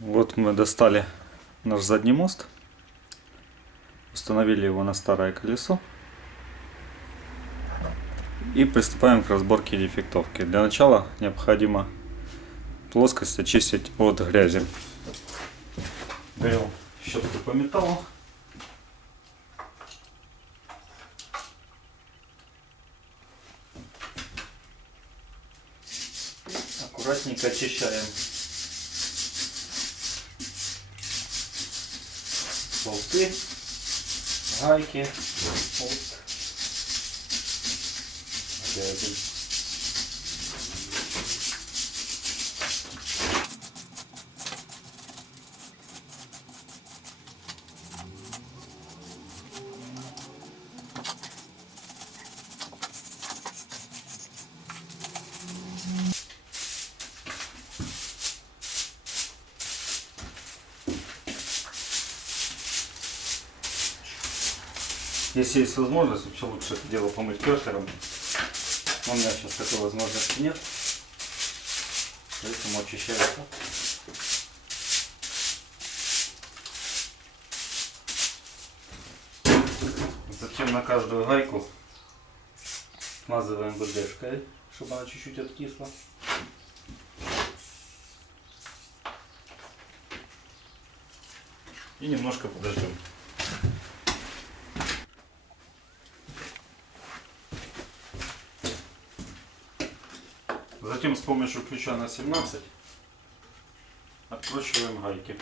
Вот мы достали наш задний мост, установили его на старое колесо и приступаем к разборке дефектовки. Для начала необходимо плоскость очистить от грязи. Берем щетку по металлу. Аккуратненько очищаем болты, гайки от грязи. Если есть возможность, вообще лучше это дело помыть кёршером. Но у меня сейчас такой возможности нет. Поэтому очищаю так. Затем на каждую гайку смазываем БДшкой, чтобы она чуть-чуть откисла. И немножко подождем. Затем с помощью ключа на 17 откручиваем гайки.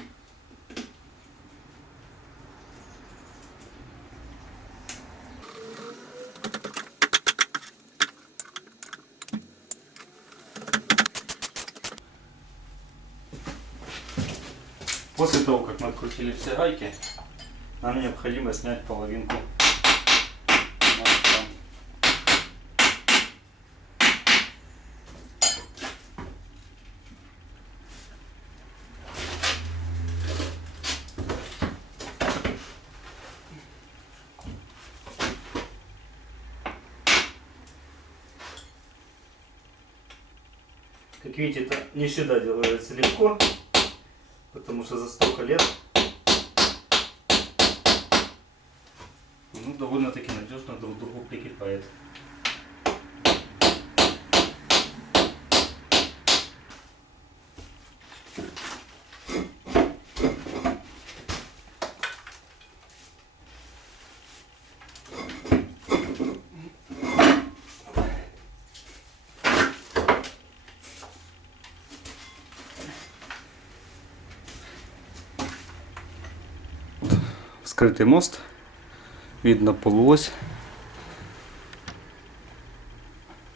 После того, как мы открутили все гайки, нам необходимо снять половинку. Как видите, это не всегда делается легко, потому что за столько лет довольно-таки надежно друг к другу прикипает. Скрытый мост, видно полуось.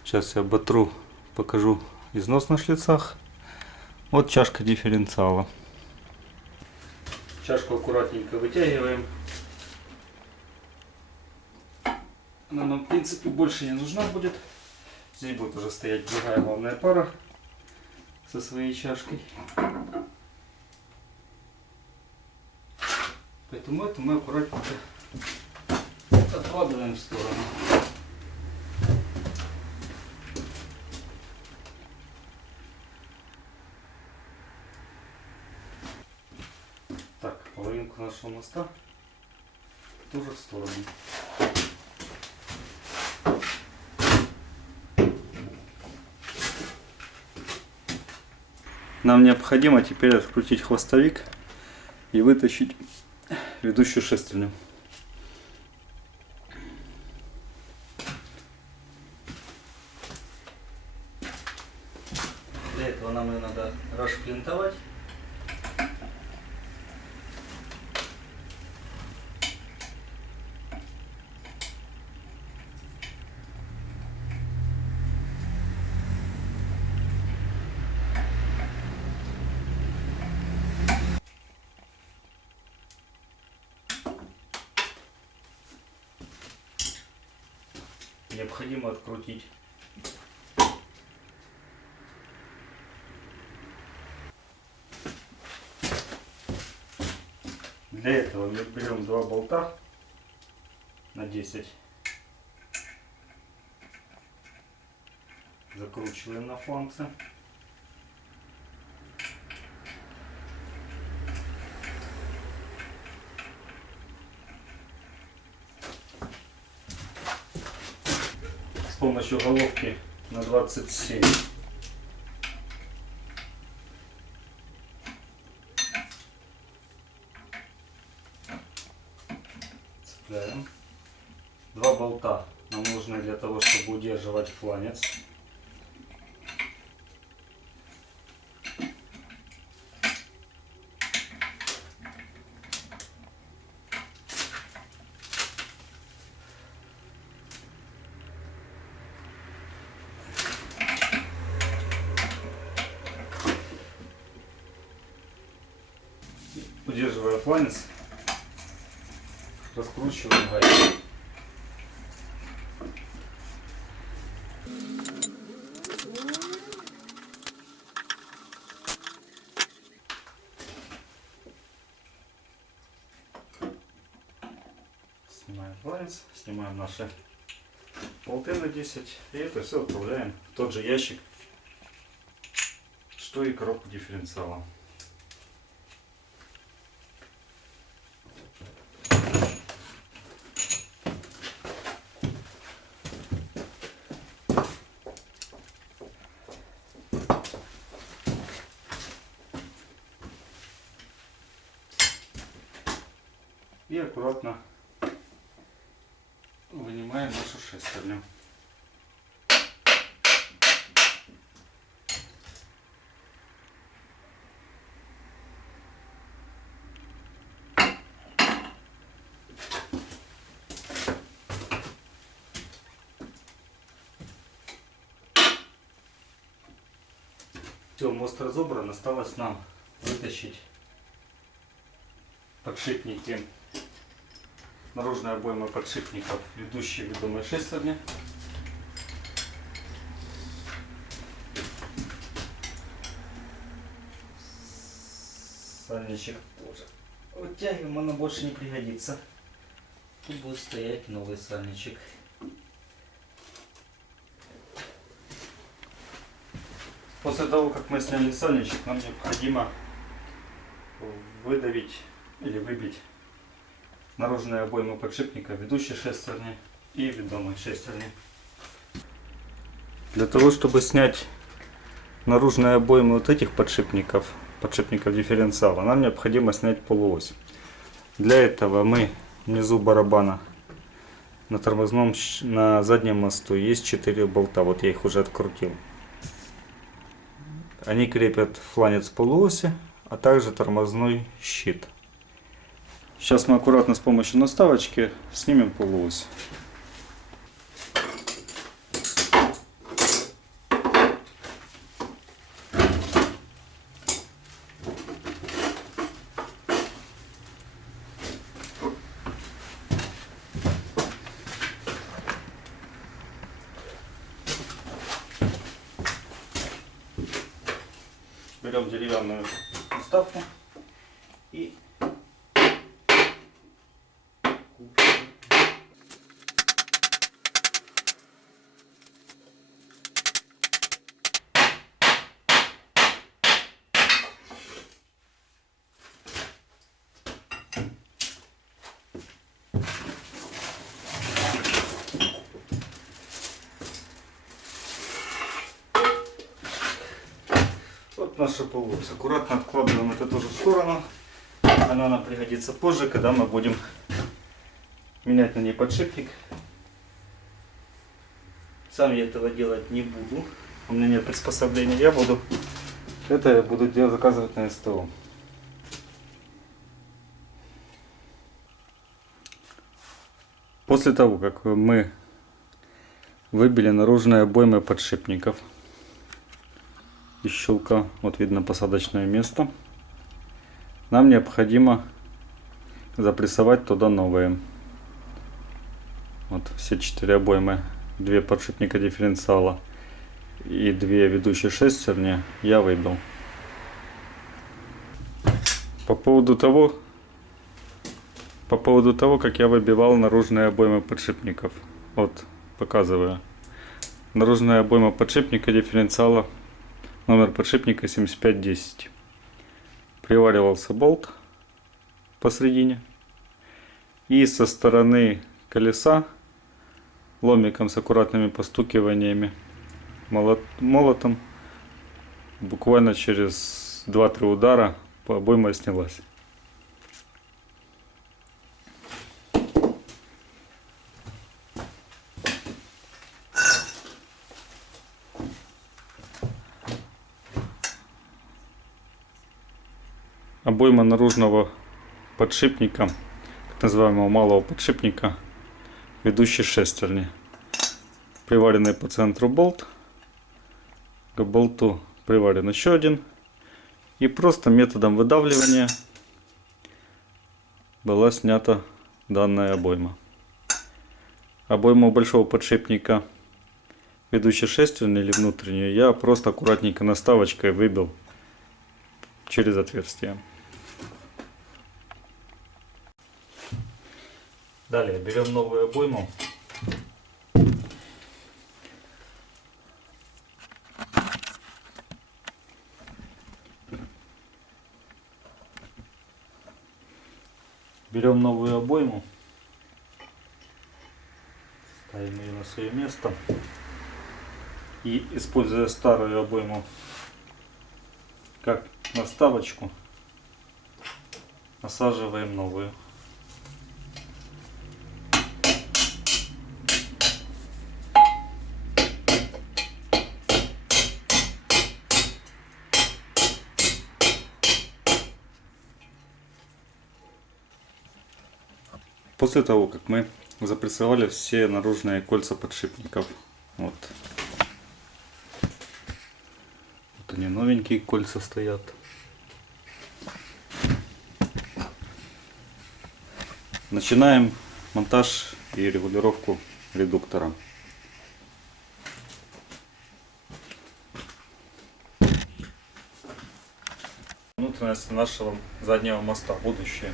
Сейчас я оботру, покажу износ на шлицах. Вот чашка дифференциала. Чашку аккуратненько вытягиваем. Она нам в принципе больше не нужна будет. Здесь будет уже стоять другая главная пара со своей чашкой. Поэтому это мы аккуратненько откладываем в сторону. Так, половинку нашего моста тоже в сторону. Нам необходимо теперь открутить хвостовик и вытащить ведущую шестерню. Для этого нам ее надо расшплинтовать. Необходимо открутить для этого мы берем два болта на 10, закручиваем на фланце. помощью головки на 27. Цепляем. Два болта нам нужны для того, чтобы удерживать фланец. Удерживая фланец, раскручиваем гайку. Снимаем фланец, снимаем наши болты на 10 и это все отправляем в тот же ящик, что и коробку дифференциала. И аккуратно вынимаем нашу шестерню. Все, мост разобран, осталось нам вытащить подшипники, наружная обойма подшипников, ведущие ведомые шестерни. Сальничек тоже вытягиваем, она больше не пригодится. Тут будет стоять новый сальничек. После того, как мы сняли сальничек, нам необходимо выдавить или выбить наружные обоймы подшипника ведущей шестерни и ведомой шестерни. Для того, чтобы снять наружные обоймы вот этих подшипников дифференциала, нам необходимо снять полуось. Для этого мы внизу барабана на заднем мосту есть 4 болта, вот я их уже открутил. Они крепят фланец полуоси, а также тормозной щит. Сейчас мы аккуратно с помощью наставочки снимем полуось. Берем деревянную наставку и вот наша полуось. Аккуратно откладываем это тоже в сторону. Она нам пригодится позже, когда мы будем менять на ней подшипник. Сам я этого делать не буду. У меня нет приспособления. Я буду заказывать на СТО. После того, как мы выбили наружные обоймы подшипников из щелка, вот видно посадочное место, нам необходимо запрессовать туда новые. Вот все 4 обоймы, 2 подшипника дифференциала и 2 ведущие шестерни я выбил. По поводу того, как я выбивал наружные обоймы подшипников. Вот, показываю. Наружная обойма подшипника дифференциала, номер подшипника 7510. Приваривался болт посередине. И со стороны колеса ломиком с аккуратными постукиваниями молотом. Буквально через 2-3 удара обойма снялась. Обойма наружного подшипника, так называемого малого подшипника, ведущей шестерни. Приваренный по центру болт. К болту приварен еще один. И просто методом выдавливания была снята данная обойма. Обойму большого подшипника, ведущей шестерни или внутреннюю, я просто аккуратненько наставочкой выбил через отверстие. Далее берем новую обойму. Берем новую обойму, ставим ее на свое место и, используя старую обойму как наставочку, насаживаем новую. После того, как мы запрессовали все наружные кольца подшипников, вот они новенькие кольца стоят. Начинаем монтаж и регулировку редуктора. Внутренность нашего заднего моста, будущее.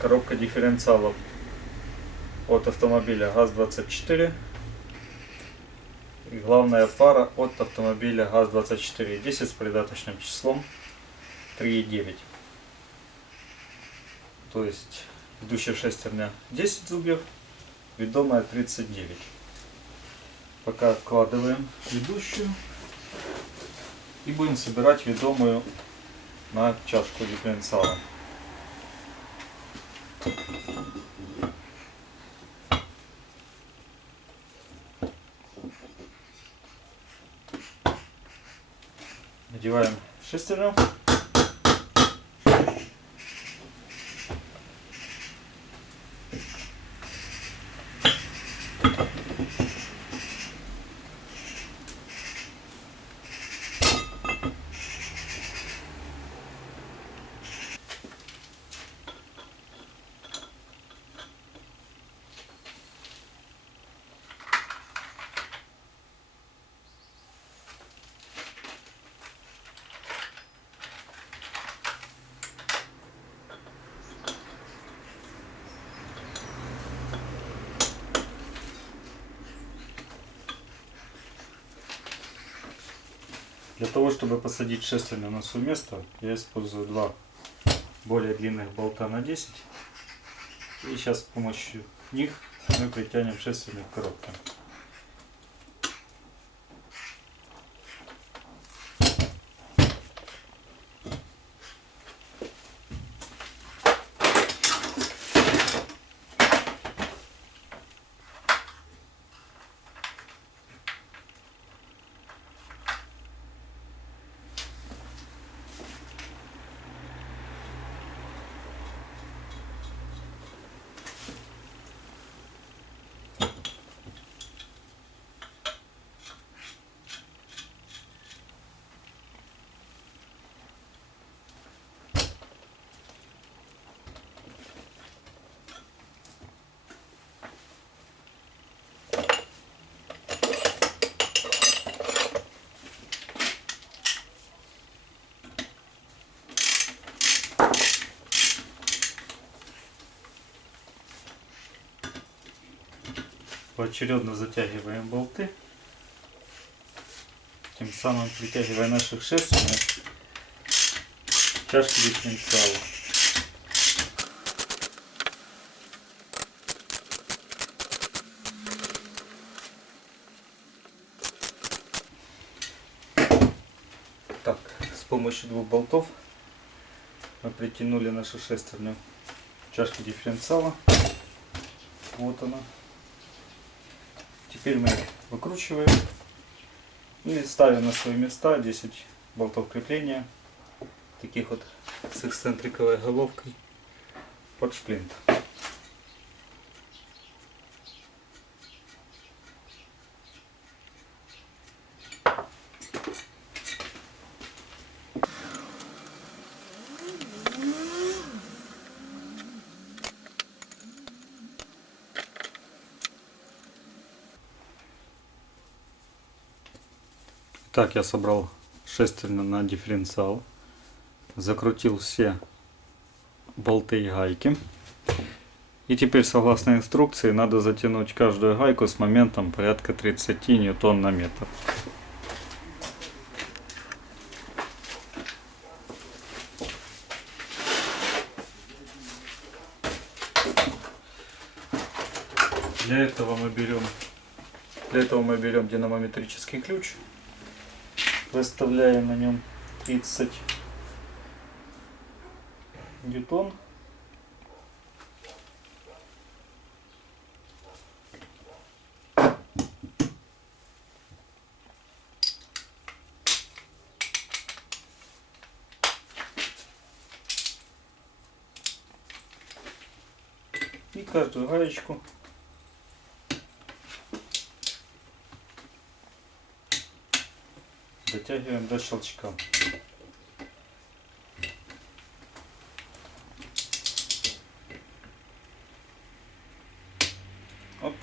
Коробка дифференциалов от автомобиля ГАЗ-24 и главная пара от автомобиля ГАЗ-24-10 с придаточным числом 3,9. То есть ведущая шестерня 10 зубьев, ведомая 39. Пока откладываем ведущую и будем собирать ведомую на чашку дифференциала. Надеваем шестерню. Для того, чтобы посадить шестерню на свое место, я использую два более длинных болта на 10. И сейчас с помощью них мы притянем шестерню к коробке. Поочередно затягиваем болты, тем самым притягивая наших шестерней к чашке дифференциала. помощью двух болтов мы притянули нашу шестерню чашки дифференциала. Вот она. Теперь мы их выкручиваем и ставим на свои места 10 болтов крепления, таких вот с эксцентриковой головкой под шплинт. Так, я собрал шестерню на дифференциал, закрутил все болты и гайки. И теперь, согласно инструкции, надо затянуть каждую гайку с моментом порядка 30 ньютон на метр. Для этого мы берем динамометрический ключ, выставляем на нем 30 ньютон. И каждую гаечку дотягиваем до щелчка. Оп.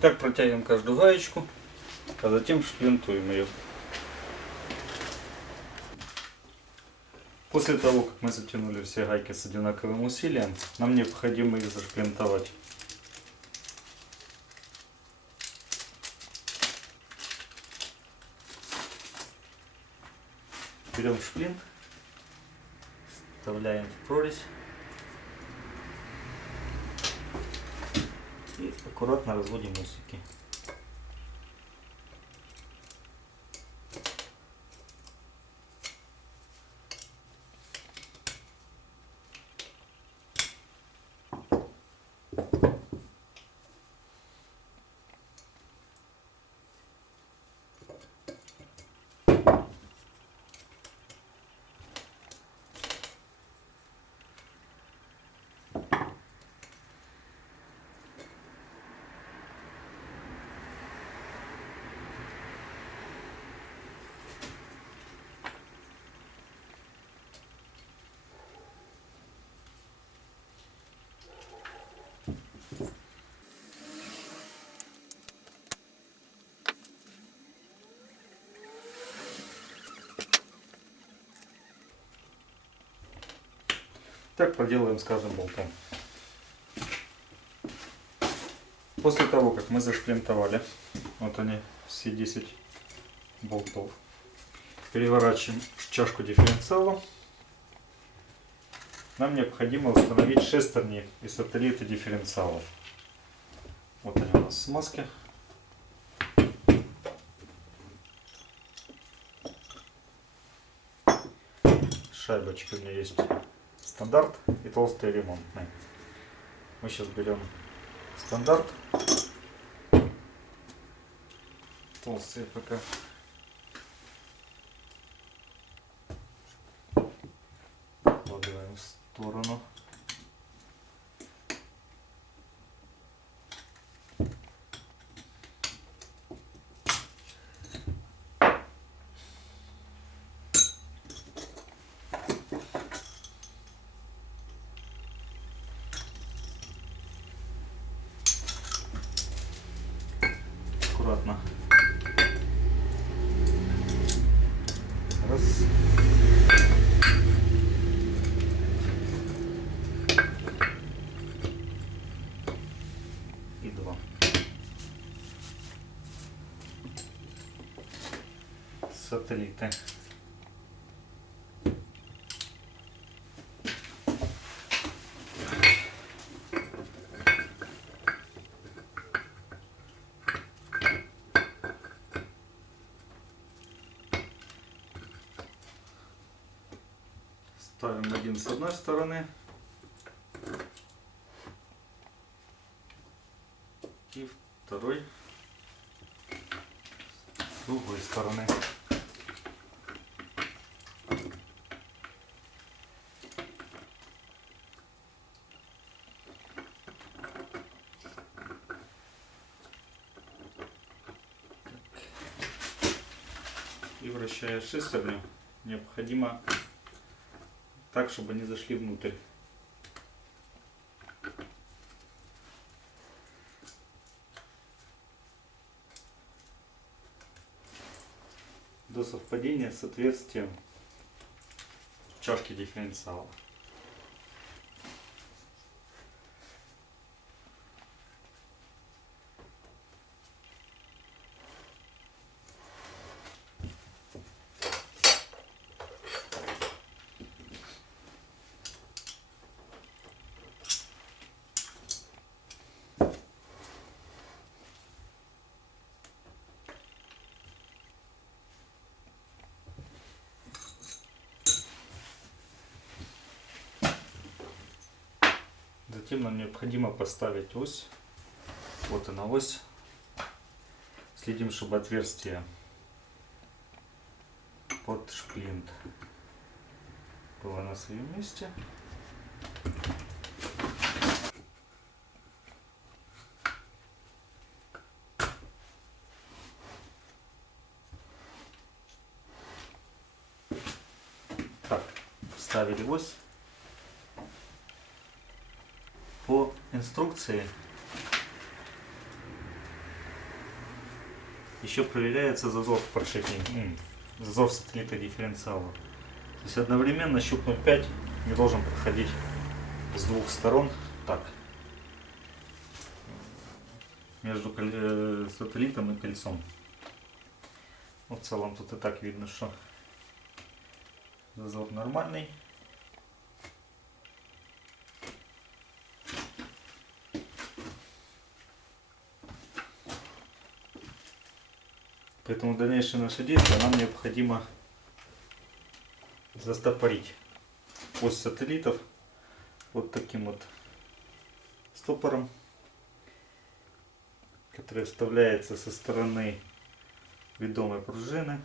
Так протягиваем каждую гаечку, а затем шплинтуем ее. После того, как мы затянули все гайки с одинаковым усилием, нам необходимо их зашплинтовать. Берем шплинт, вставляем в прорезь и аккуратно разводим усики. Так проделаем с каждым болтом. После того, как мы зашплинтовали, вот они, все 10 болтов, переворачиваем чашку дифференциала. Нам необходимо установить шестерни и сателлиты дифференциалов. Вот они у нас в смазке. Шайбочки у меня есть стандарт и толстые ремонтные. Мы сейчас берем стандарт. Толстые пока. Вкладываем в сторону. аккуратно. Раз. И два. Сателлиты. Ставим один с одной стороны и второй с другой стороны. И вращая шестерню, необходимо так, чтобы они зашли внутрь. До совпадения с отверстием чашки дифференциала. Затем нам необходимо поставить ось. Вот она ось. Следим, чтобы отверстие под шплинт было на своем месте. Так, вставили ось. По инструкции еще проверяется зазор в подшипнике, зазор сателлита дифференциала. То есть одновременно щуп 0,5 не должен проходить с двух сторон, так, между сателлитом и кольцом. В целом тут и так видно, что зазор нормальный. Поэтому дальнейшее наше действие нам необходимо застопорить ось сателлитов вот таким вот стопором, который вставляется со стороны ведомой пружины,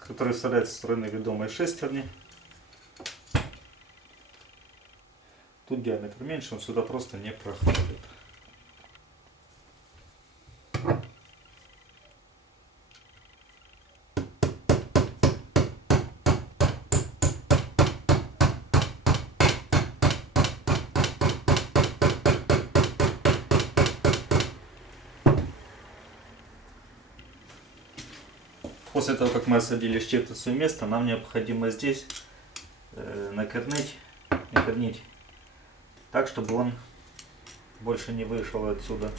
который вставляется со стороны ведомой шестерни. Тут диаметр меньше, он сюда просто не проходит. После того, как мы осадили щепть в свое место, нам необходимо здесь накорнить так, чтобы он больше не вышел отсюда.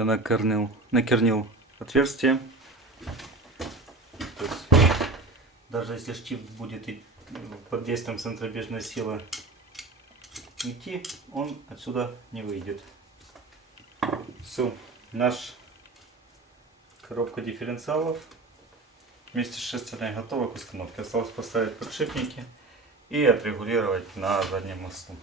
Я накернил отверстие. То есть, даже если штифт будет под действием центробежной силы идти, он отсюда не выйдет. Все, наш коробка дифференциалов вместе с шестерней готова к установке. Осталось поставить подшипники и отрегулировать на заднем мосту.